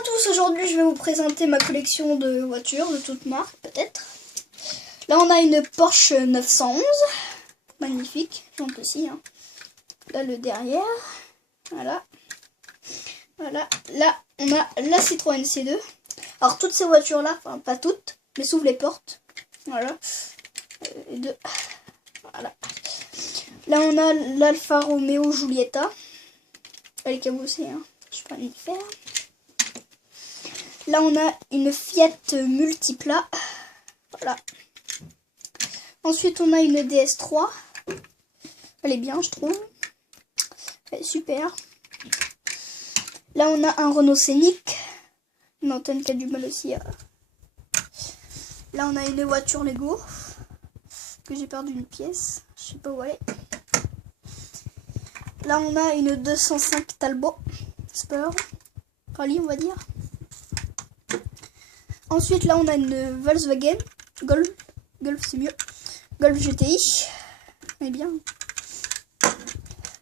à tous, aujourd'hui je vais vous présenter ma collection de voitures de toutes marques peut-être. Là on a une Porsche 911, magnifique, donc aussi. Hein. Là le derrière, voilà. Voilà, là on a la Citroën C2. Alors toutes ces voitures là, enfin pas toutes, mais s'ouvrent les portes. Voilà, les deux. Voilà. Là on a l'Alfa Romeo Giulietta. Elle est cabossée, hein. Je peux rien y faire. Là on a une Fiat Multipla. Voilà. Ensuite on a une DS3. Elle est bien, je trouve. Elle est super. Là on a un Renault Scénic. Une antenne qui a du mal aussi. Là on a une voiture Lego. Que j'ai perdu une pièce. Je sais pas où elle est. Là on a une 205 Talbot. Spur. Rallye on va dire. Ensuite là on a une Volkswagen Golf c'est mieux. Golf GTI. Elle est bien.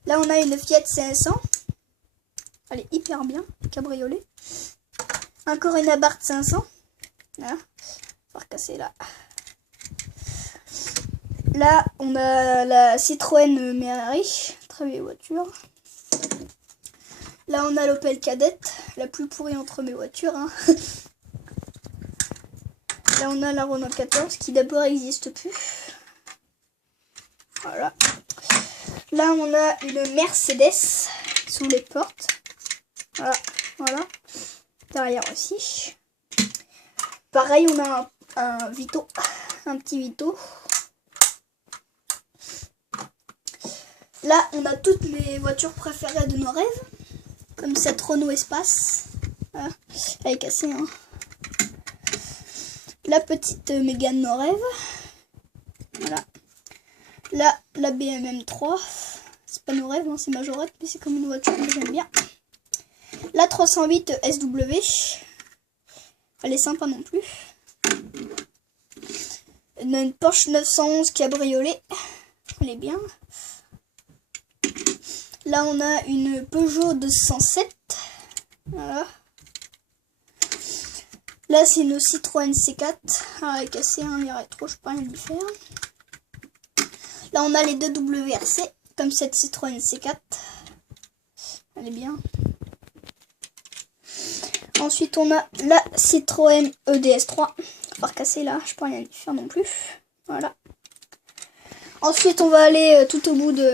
Là on a une Fiat 500. Elle est hyper bien. Cabriolet. Encore une Abarth 500. Voilà. On va recasser là. Là on a la Citroën Méhari. Très belle voiture. Là on a l'Opel Kadett. La plus pourrie entre mes voitures. Hein. Là on a la Renault 14 qui d'abord n'existe plus. Voilà. Là on a une Mercedes sous les portes. Voilà. Voilà. Derrière aussi. Pareil on a un Vito. Un petit Vito. Là on a toutes mes voitures préférées de nos rêves. Comme cette Renault Espace. Voilà. Elle est cassée hein. La petite Mégane nos rêves. Voilà. Là, la BMW M3. C'est pas nos rêves, hein, c'est majorette, mais c'est comme une voiture que j'aime bien. La 308 SW. Elle est sympa non plus. On a une Porsche 911 cabriolet. Elle est bien. Là, on a une Peugeot 207. Voilà. Là, c'est une Citroën C4. Ah, elle est cassée, hein, les rétro, je peux rien lui faire. Là, on a les deux WRC, comme cette Citroën C4. Elle est bien. Ensuite, on a la Citroën EDS3. On va recasser là, je peux rien lui faire non plus. Voilà. Ensuite, on va aller tout au bout du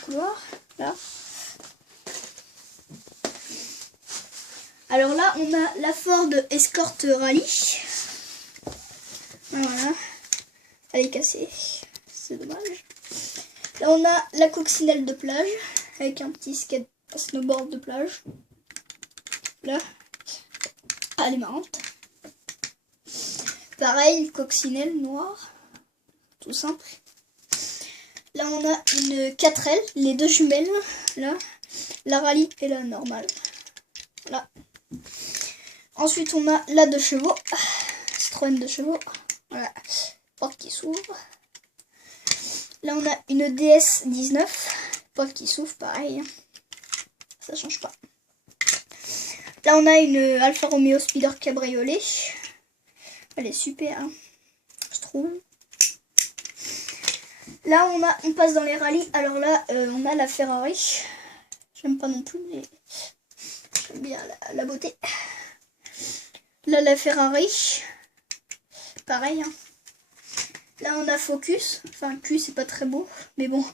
couloir. Là. Alors là, on a la Ford Escort Rally. Voilà. Elle est cassée. C'est dommage. Là, on a la coccinelle de plage. Avec un petit snowboard de plage. Là. Elle est marrante. Pareil, une coccinelle noire. Tout simple. Là, on a une 4L. Les deux jumelles. Là. La Rally et la normale. Voilà. Ensuite, on a la 2 chevaux. Citroën 2 chevaux. Voilà. Porte qui s'ouvre. Là, on a une DS19. Porte qui s'ouvre, pareil. Ça change pas. Là, on a une Alfa Romeo Spider Cabriolet. Elle est super, hein, je trouve. Là, on passe dans les rallyes. Alors là, on a la Ferrari. J'aime pas non plus, mais j'aime bien la beauté. Là, la Ferrari. Pareil. Hein. Là, on a Focus. Enfin, Q, c'est pas très beau. Mais bon,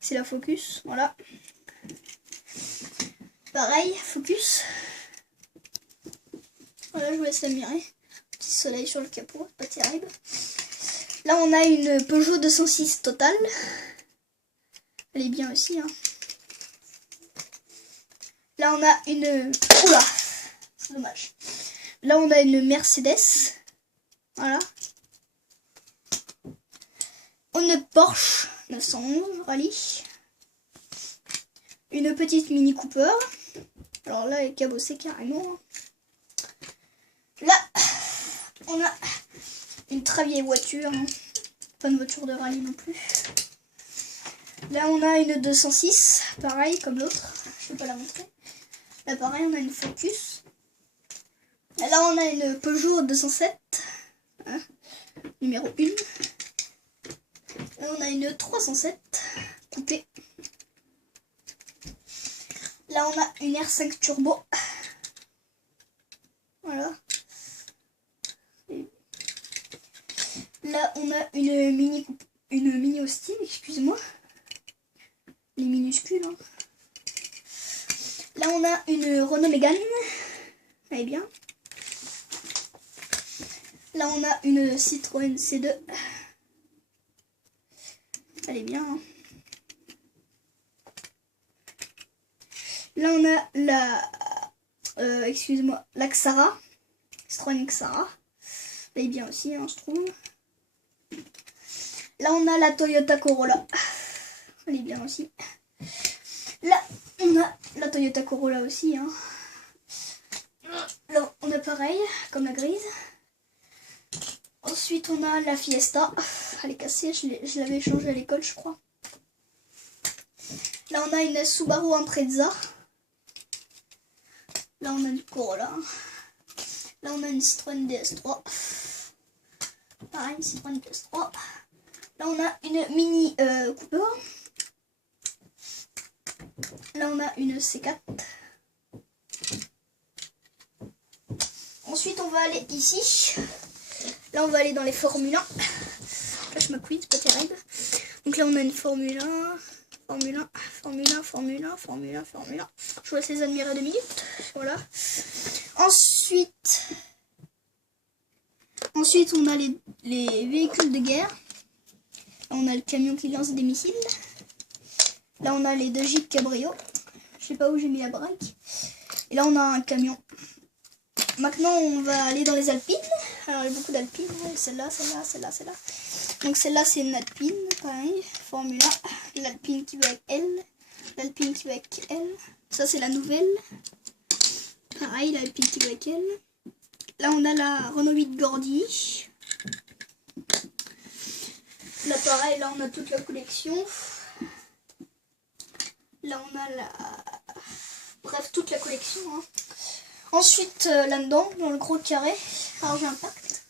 c'est la Focus. Voilà. Pareil, Focus. Voilà, je vous laisse admirer. Petit soleil sur le capot. Pas terrible. Là, on a une Peugeot 206 Total. Elle est bien aussi. Hein. Là, on a une... Oula, c'est dommage. Là, on a une Mercedes. Voilà. Une Porsche 911 Rallye. Une petite Mini Cooper. Alors là, elle est cabossée carrément. Là, on a une très vieille voiture. Hein. Pas une voiture de rallye non plus. Là, on a une 206. Pareil, comme l'autre. Je ne vais pas la montrer. Là pareil, on a une Focus. Là on a une Peugeot 207. Hein, numéro 1. Là on a une 307 coupée. Là on a une R5 Turbo. Voilà. Là on a une mini Austin, excusez-moi. Les minuscules. Hein. Là on a une Renault Mégane. Elle est bien. Là on a une Citroën C2. Elle est bien. Hein. Là on a la excusez-moi, la Xara. Citroën Xara. Elle est bien aussi, hein, je trouve. Là on a la Toyota Corolla. Elle est bien aussi. Là on a la Toyota Corolla aussi. Hein. Là on a pareil, comme la grise. Ensuite on a la Fiesta. Elle est cassée, je l'avais échangée à l'école je crois. Là on a une Subaru Impreza. Là on a du Corolla. Là on a une Citroën DS3. Pareil, une Citroën DS3. Là on a une Mini Cooper. Là on a une C4. Ensuite on va aller ici. Là on va aller dans les Formule 1. Là je m'appuie, c'est pas terrible. Donc là on a une Formule 1. Formule 1, Formule 1, Formule 1, Formule 1, Formule 1. Je vous laisse les admirer 2 minutes. Voilà. Ensuite on a les véhicules de guerre. Là, on a le camion qui lance des missiles. Là, on a les 2 Jeep Cabrio. Je sais pas où j'ai mis la braque. Et là, on a un camion. Maintenant, on va aller dans les Alpines. Alors, il y a beaucoup d'Alpines. Celle-là, celle-là, celle-là, celle-là. Donc, celle-là, c'est une Alpine. Pareil. Formule 1. L'Alpine qui va avec elle. L'Alpine qui va avec elle. Ça, c'est la nouvelle. Pareil, l'Alpine qui va avec elle. Là, on a la Renault 8 Gordy. Là, pareil, là, on a toute la collection. Là, on a la... Bref, toute la collection. Hein. Ensuite, là-dedans, dans le gros carré, alors j'ai un pacte.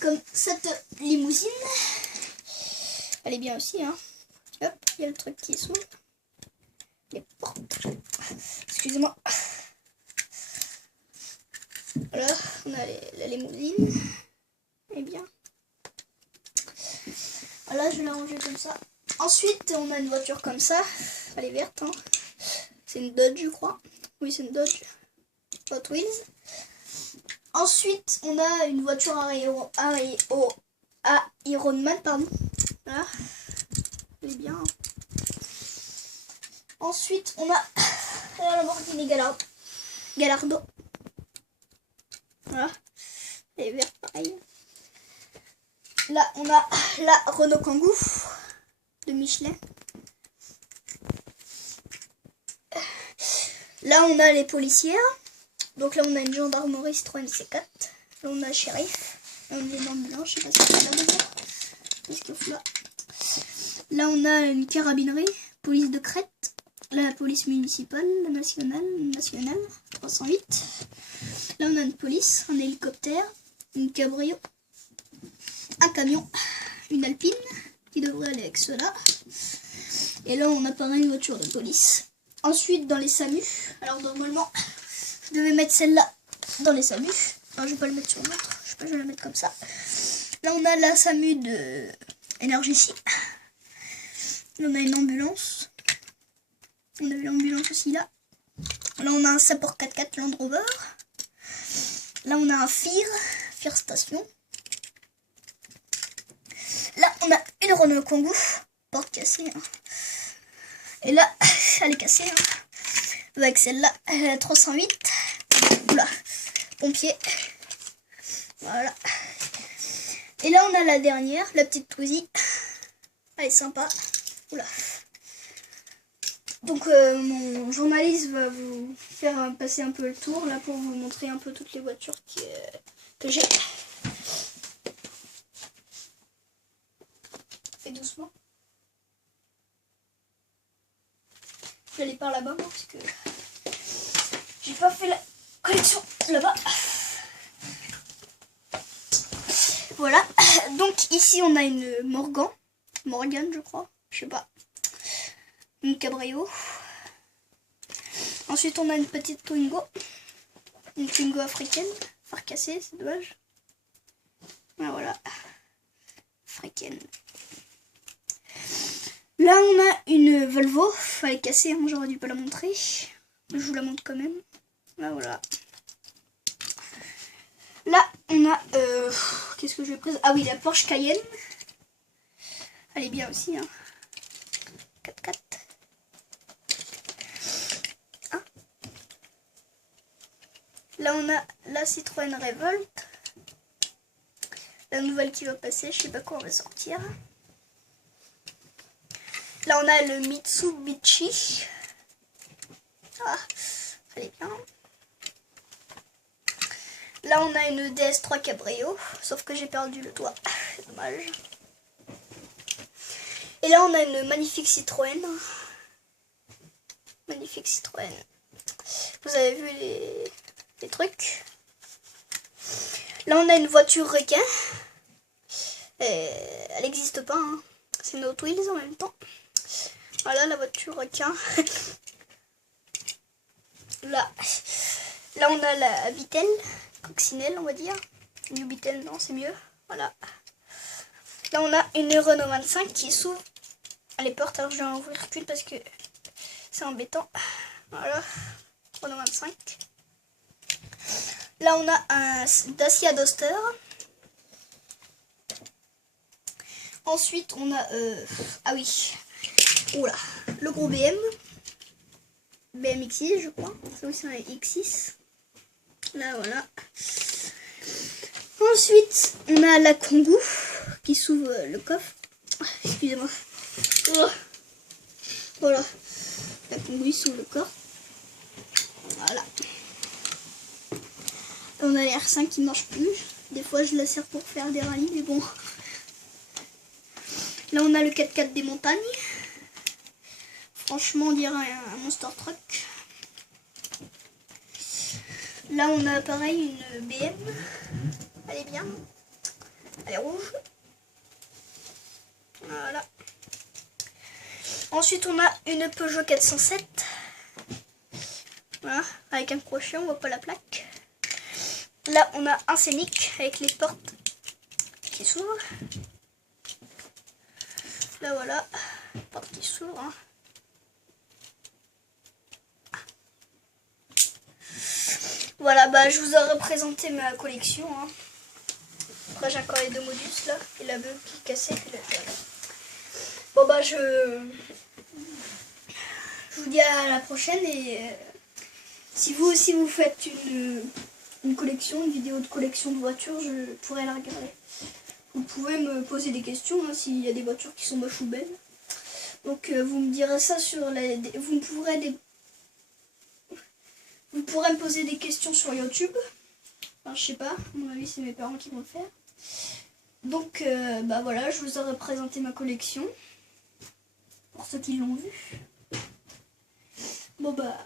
Comme cette limousine. Elle est bien aussi. Hein. Hop, il y a le truc qui s'ouvre. Les portes. Excusez-moi. Voilà, on a la limousine. Elle est bien. Voilà, je vais la ranger comme ça. Ensuite, on a une voiture comme ça. Elle est verte. Hein. C'est une Dodge, je crois. Oui, c'est une Dodge. Hot Wheels. Ensuite, on a une voiture Iron Man, pardon. Voilà. Elle est bien. Hein. Ensuite, on a la Lamborghini Gallardo. Voilà. Elle est verte, pareil. Là, on a la Renault Kangoo de Michelin. Là, on a les policières. Donc là, on a une gendarmerie Citroën C4. Là, on a shérif. Là, on est dans le blanc. Je sais pas si c'est là dedans. Qu'est-ce qu'il faut là? Là, on a une carabinerie. Police de Crète. Là, la police municipale. La nationale. 308. Là, on a une police. Un hélicoptère. Une cabrio. Un camion. Une Alpine. Qui devrait aller avec cela. Et là, on a pareil une voiture de police. Ensuite, dans les SAMU. Alors, normalement, je devais mettre celle-là dans les SAMU. Alors, je vais pas le mettre sur l'autre. Je sais pas, je vais la mettre comme ça. Là, on a la SAMU de Énergie. Là, on a une ambulance. On a une ambulance aussi là. Là, on a un Sapeur 4x4 Land Rover. Là, on a un FIR Station. Là, on a une Renault Kangoo. Porte cassée. Hein. Et là, elle est cassée. Hein. Avec celle-là, 308. Oula, pompier. Voilà. Et là, on a la dernière, la petite Twizy. Elle est sympa. Oula. Donc, mon journaliste va vous faire passer un peu le tour, là, pour vous montrer un peu toutes les voitures que j'ai. Et doucement. Je vais aller par là-bas, moi, parce que j'ai pas fait la collection là-bas. Voilà, donc ici on a une Morgane je crois, je sais pas, une Cabrio. Ensuite on a une petite Twingo, une Twingo africaine, phare cassé, c'est dommage. Ah, voilà, africaine. Là on a une Volvo, elle est cassée, hein, j'aurais dû pas la montrer, je vous la montre quand même. Là voilà. Là on a, qu'est-ce que je vais présenter? Ah oui, la Porsche Cayenne. Elle est bien aussi, hein. 4x4. Hein, là on a la Citroën Revolt. La nouvelle qui va passer, je sais pas quand on va sortir. Là on a le Mitsubishi. Ah, elle est bien. Là on a une DS3 Cabrio, sauf que j'ai perdu le toit, c'est dommage. Et là on a une magnifique Citroën. Magnifique Citroën. Vous avez vu les trucs. Là on a une voiture requin. Et elle n'existe pas, hein. C'est une Hot Wheels en même temps. Voilà la voiture requin. Là on a la Vitelle, coccinelle on va dire. New Vitelle, non c'est mieux. Voilà. Là on a une Renault 25 qui s'ouvre. Elle est porte, alors je vais en ouvrir qu'une parce que c'est embêtant. Voilà, Renault 25. Là on a un Dacia Duster. Ensuite on a, ah oui, oula, le gros BM X6 je crois. Ça aussi c'est un X6. Là voilà. Ensuite on a la Kangoo qui s'ouvre le coffre. Excusez-moi. Voilà, la Kangoo s'ouvre le coffre. Voilà. On a les R5 qui ne marche plus. Des fois je la sers pour faire des rallyes, mais bon. Là on a le 4x4 des montagnes. Franchement on dirait un Monster Truck. Là on a pareil une BM. Elle est bien. Elle est rouge. Voilà. Ensuite on a une Peugeot 407. Voilà, avec un crochet, on voit pas la plaque. Là on a un Scénic avec les portes qui s'ouvrent. Là voilà, porte qui s'ouvre. Hein. Voilà, bah je vous aurais présenté ma collection. Hein. Après j'ai encore les deux modus là, et la beuh qui est cassée. Bon bah je vous dis à la prochaine et si vous aussi vous faites une collection, une vidéo de collection de voitures, je pourrais la regarder. Vous pouvez me poser des questions hein, s'il y a des voitures qui sont moches ou belles. Donc vous me direz ça sur les... Vous pourrez me poser des questions sur YouTube. Enfin, je sais pas, à mon avis c'est mes parents qui vont le faire. Donc bah voilà, je vous aurais présenté ma collection. Pour ceux qui l'ont vu. Bon bah...